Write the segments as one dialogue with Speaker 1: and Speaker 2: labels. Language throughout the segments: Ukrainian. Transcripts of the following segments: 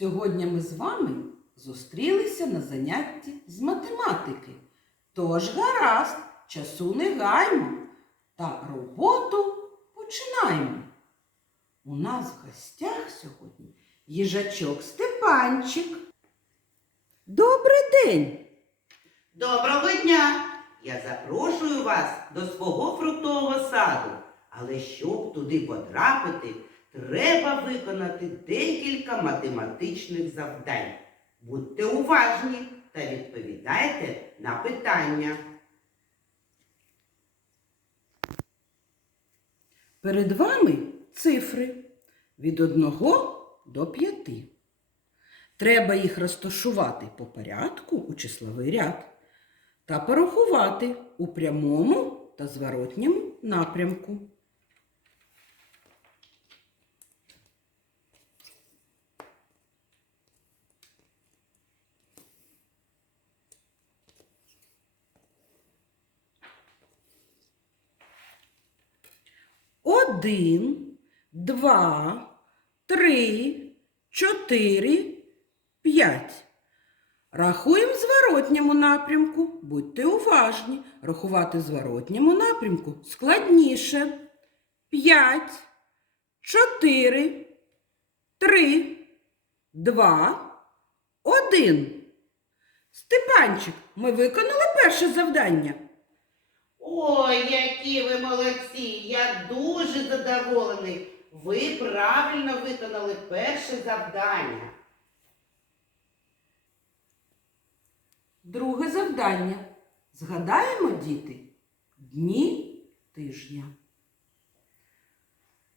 Speaker 1: Сьогодні ми з вами зустрілися на занятті з математики. Тож гаразд, часу не гаймо та роботу починаємо. У нас в гостях сьогодні їжачок Степанчик. Добрий день!
Speaker 2: Доброго дня! Я запрошую вас до свого фруктового саду. Але щоб туди потрапити, треба виконати декілька математичних завдань. Будьте уважні та відповідайте на питання.
Speaker 1: Перед вами цифри від 1 до 5. Треба їх розташувати по порядку у числовий ряд та порахувати у прямому та зворотньому напрямку. Один, два, три, чотири, п'ять. Рахуємо зворотньому напрямку. Будьте уважні. Рахувати зворотньому напрямку складніше. П'ять, чотири, три, два, один. Степанчик, ми виконали перше завдання.
Speaker 2: Ой, які ви молодці! Я дуже задоволений. Ви правильно виконали перше завдання.
Speaker 1: Друге завдання. Згадаємо, діти, дні тижня.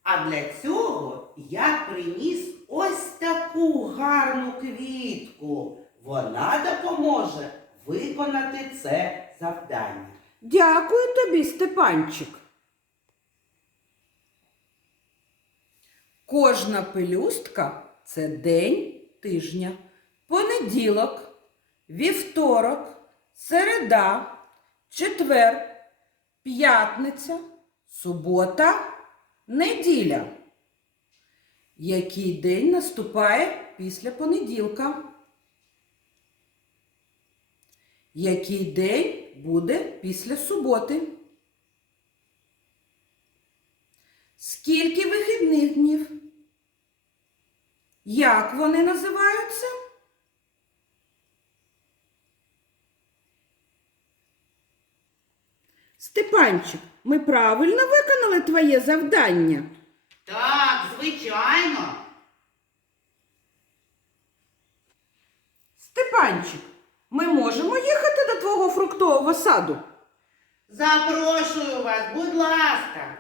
Speaker 2: А для цього я приніс ось таку гарну квітку. Вона допоможе виконати це завдання.
Speaker 1: Дякую тобі, Степанчик. Кожна пелюстка це день тижня. Понеділок, вівторок, середа, четвер, п'ятниця, субота, неділя. Який день наступає після понеділка? Який день буде після суботи? Скільки вихідних днів? Як вони називаються? Степанчик, ми правильно виконали твоє завдання?
Speaker 2: Так, звичайно.
Speaker 1: Степанчик, ми можемо фруктового саду?
Speaker 2: Запрошую вас, будь ласка.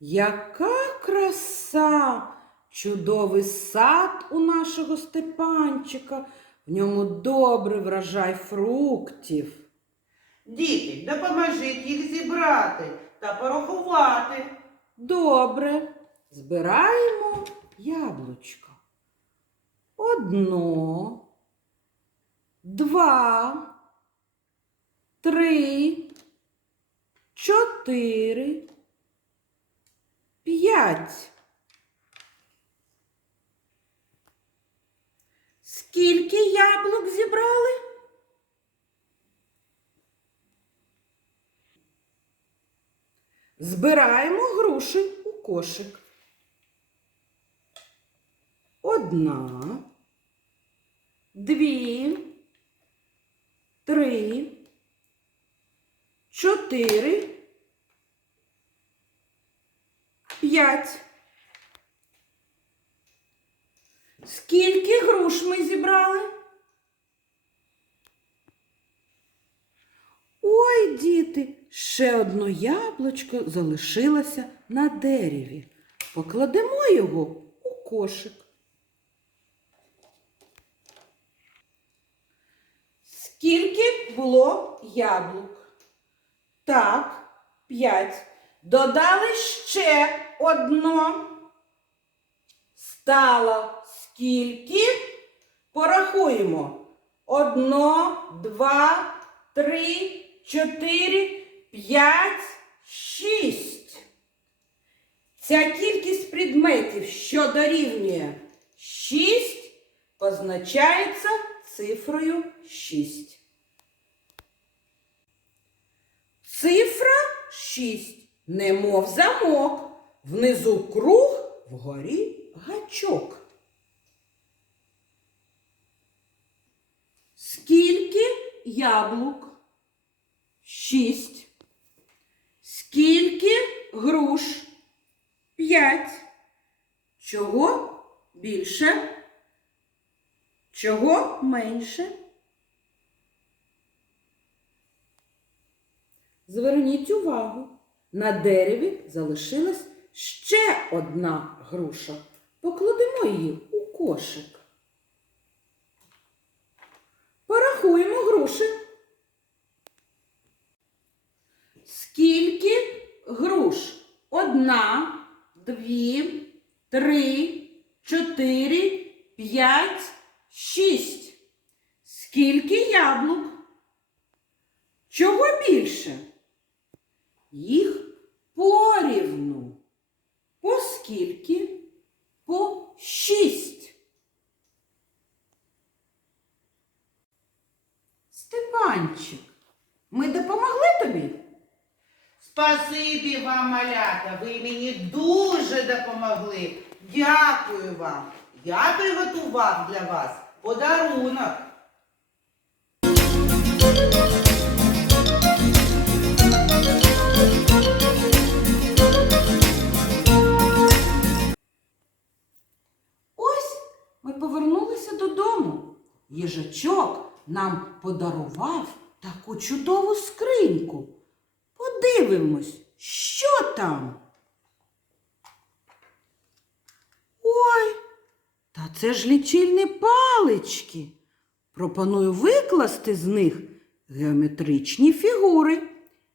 Speaker 1: Яка краса! Чудовий сад у нашого Степанчика. В ньому добрий врожай фруктів.
Speaker 2: Діти, допоможіть їх зібрати та порахувати.
Speaker 1: Добре. Збираємо яблучко. Одно, два, три, чотири, п'ять. Скільки яблук зібрали? Збираємо груші у кошик. Одна, дві, три, чотири, п'ять. Скільки груш ми зібрали? Ой, діти, ще одно яблучко залишилося на дереві. Покладемо його у кошик. Скільки було яблук? Так, п'ять. Додали ще одно. Стало скільки? Порахуємо. Одно, два, три, чотири, п'ять, шість. Ця кількість предметів, що дорівнює 6, позначається цифрою 6. Цифра 6, немов замок, внизу круг, вгорі гачок. Скільки яблук? Шість. Скільки груш? П'ять. Чого більше? Чого менше? Зверніть увагу, на дереві залишилась ще одна груша. Покладемо її у кошик. Порахуємо груші. Скільки груш? Одна, дві, три, чотири, п'ять, шість. Скільки яблук? Чого більше? Їх порівну. По скільки? По шість. Степанчик, ми допомогли тобі?
Speaker 2: Спасибі вам, малята, ви мені дуже допомогли. Дякую вам. Я приготував для вас подарунок.
Speaker 1: Ось ми повернулися додому. Їжачок нам подарував таку чудову скриньку. Подивимось, що там. Ой, та це ж лічильні палички. Пропоную викласти з них геометричні фігури.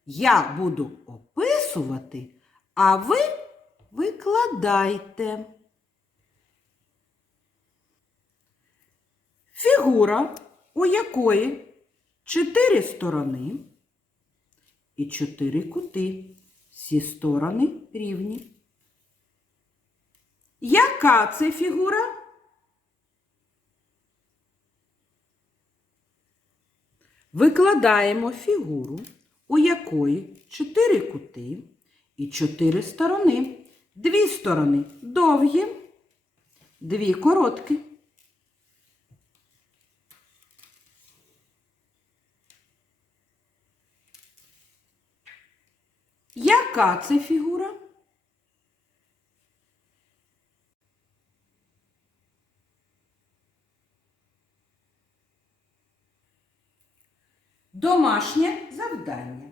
Speaker 1: Я буду описувати, а ви викладайте. Фігура, у якої чотири сторони і чотири кути. Всі сторони рівні. Яка це фігура? Викладаємо фігуру, у якої чотири кути і чотири сторони. Дві сторони довгі, дві короткі. Яка це фігура? Домашнє завдання.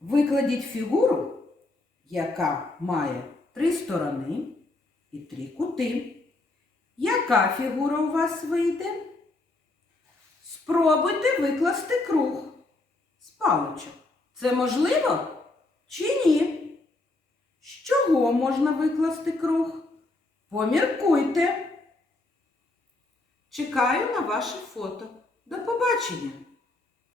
Speaker 1: Викладіть фігуру, яка має три сторони і три кути. Яка фігура у вас вийде? Спробуйте викласти круг з паличок. Це можливо чи ні? З чого можна викласти круг? Поміркуйте. Чекаю на ваше фото. До побачення!